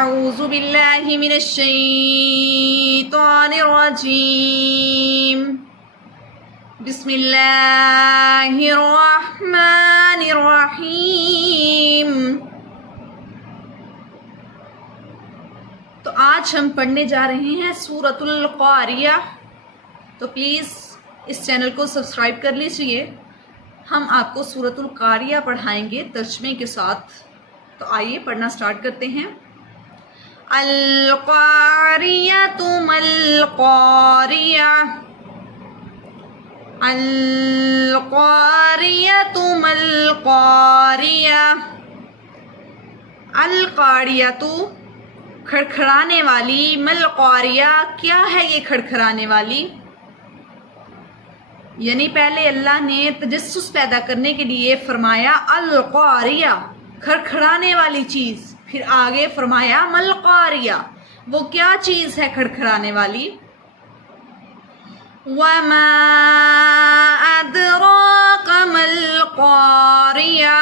اعوذ باللہ من الشیطان الرجیم بسم اللہ الرحمن الرحیم۔ تو آج ہم پڑھنے جا رہے ہیں سورۃ القاریہ، تو پلیز اس چینل کو سبسکرائب کر لیجئے۔ ہم آپ کو سورۃ القاریہ پڑھائیں گے ترجمے کے ساتھ، تو آئیے پڑھنا سٹارٹ کرتے ہیں۔ القاریۃ مل قاریہ، القاریۃ مل قاریہ، القاریۃ کھڑکھڑانے والی، مل قاریہ کیا ہے یہ کھڑکھڑانے والی؟ یعنی پہلے اللہ نے تجسس پیدا کرنے کے لیے فرمایا القاریہ کھڑکھڑانے والی چیز، پھر آگے فرمایا مل قاریہ وہ کیا چیز ہے کھڑکھڑانے والی؟ وما ادراک مل قاریہ،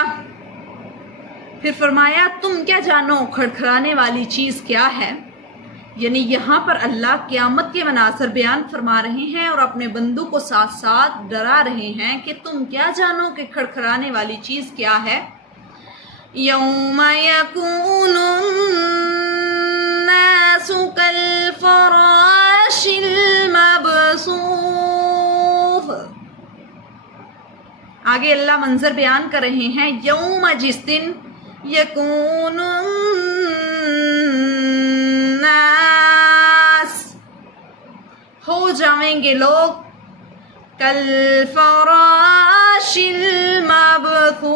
پھر فرمایا تم کیا جانو کھڑکھڑانے والی چیز کیا ہے؟ یعنی یہاں پر اللہ قیامت کے مناظر بیان فرما رہے ہیں اور اپنے بندوں کو ساتھ ساتھ ڈرا رہے ہیں کہ تم کیا جانو کہ کھڑکھڑانے والی چیز کیا ہے؟ یوم یکون الناس کالفراش المبثوث، آگے اللہ منظر بیان کر رہے ہیں یوم جس دن یکون الناس ہو جائیں گے لوگ کالفراش المبثوث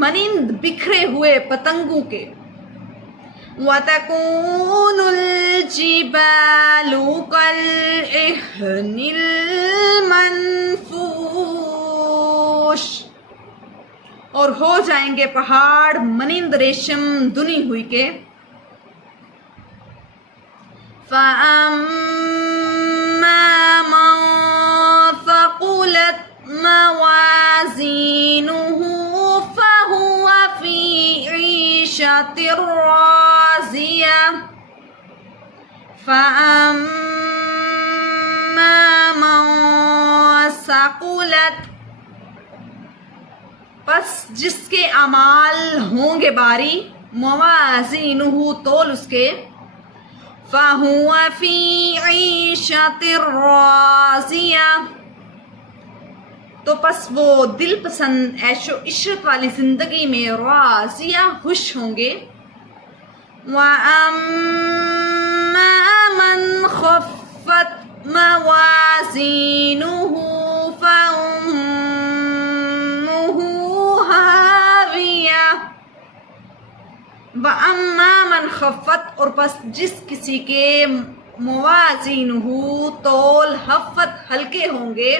مانند بکھرے ہوئے پتنگوں کے، وَتَكُونُ الْجِبَالُ كَالْعِهْنِ الْمَنْفُوشِ، اور ہو جائیں گے پہاڑ مانند ریشم دنی ہوئی کے۔ فَأَمَّا مَنْ ثَقُلَتْ مَوَازِينُهُ فَهُوَ فِي عِيشَةٍ رَاضِيَةٍ، فَأَمَّا مَنْ ثَقُلَتْ، پس جس کے اعمال ہوں گے باری، موازینہ تول اس کے، فَهُوَ فِي عِيشَةٍ رَاضِيَةٍ، تو پس وہ دل پسند عیش و عشرت والی زندگی میں راضیہ خوش ہوں گے۔ وَأَمَّا مَنْ خَفَّتْ مَوَازِينُهُ فَأُمُّهُ هَاوِيَةٌ، وَأَمَّا مَنْ خَفَّتْ، اور پس جس کسی کے موازینہ تول خفت ہلکے ہوں گے،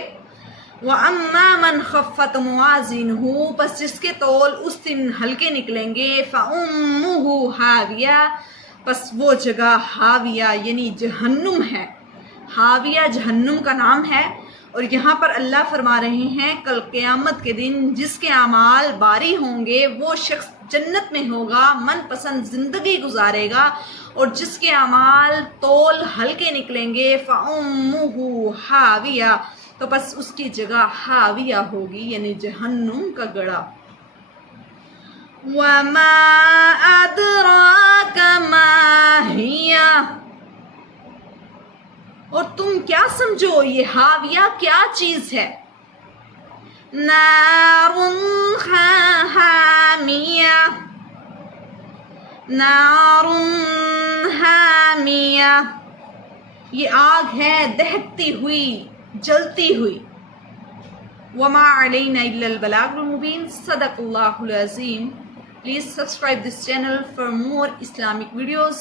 وَأَمَّا مَنْ خَفَّتْ مَوَازِينُهُ، پس جس کے تول اس دن ہلکے نکلیں گے، فَأُمُّهُ هَاوِيَةٌ، پس وہ جگہ ہاویہ یعنی جہنم ہے۔ ہاویہ جہنم کا نام ہے، اور یہاں پر اللہ فرما رہے ہیں کل قیامت کے دن جس کے اعمال باری ہوں گے وہ شخص جنت میں ہوگا، من پسند زندگی گزارے گا، اور جس کے اعمال تول ہلکے نکلیں گے فَأُمُّهُ هَاوِيَةٌ، تو بس اس کی جگہ ہاویہ ہوگی یعنی جہنم کا گڑھا۔ وَمَا أَدْرَاكَ مَا هِيَ، اور تم کیا سمجھو یہ ہاویہ کیا چیز ہے؟ نَارٌ حَامِيَةٌ، نَارٌ حَامِيَةٌ، یہ آگ ہے دہکتی ہوئی، جلتی ہوئی۔ وما علینا الا البلاغ المبین، صدق اللہ العظیم۔ Please subscribe this channel for more Islamic videos.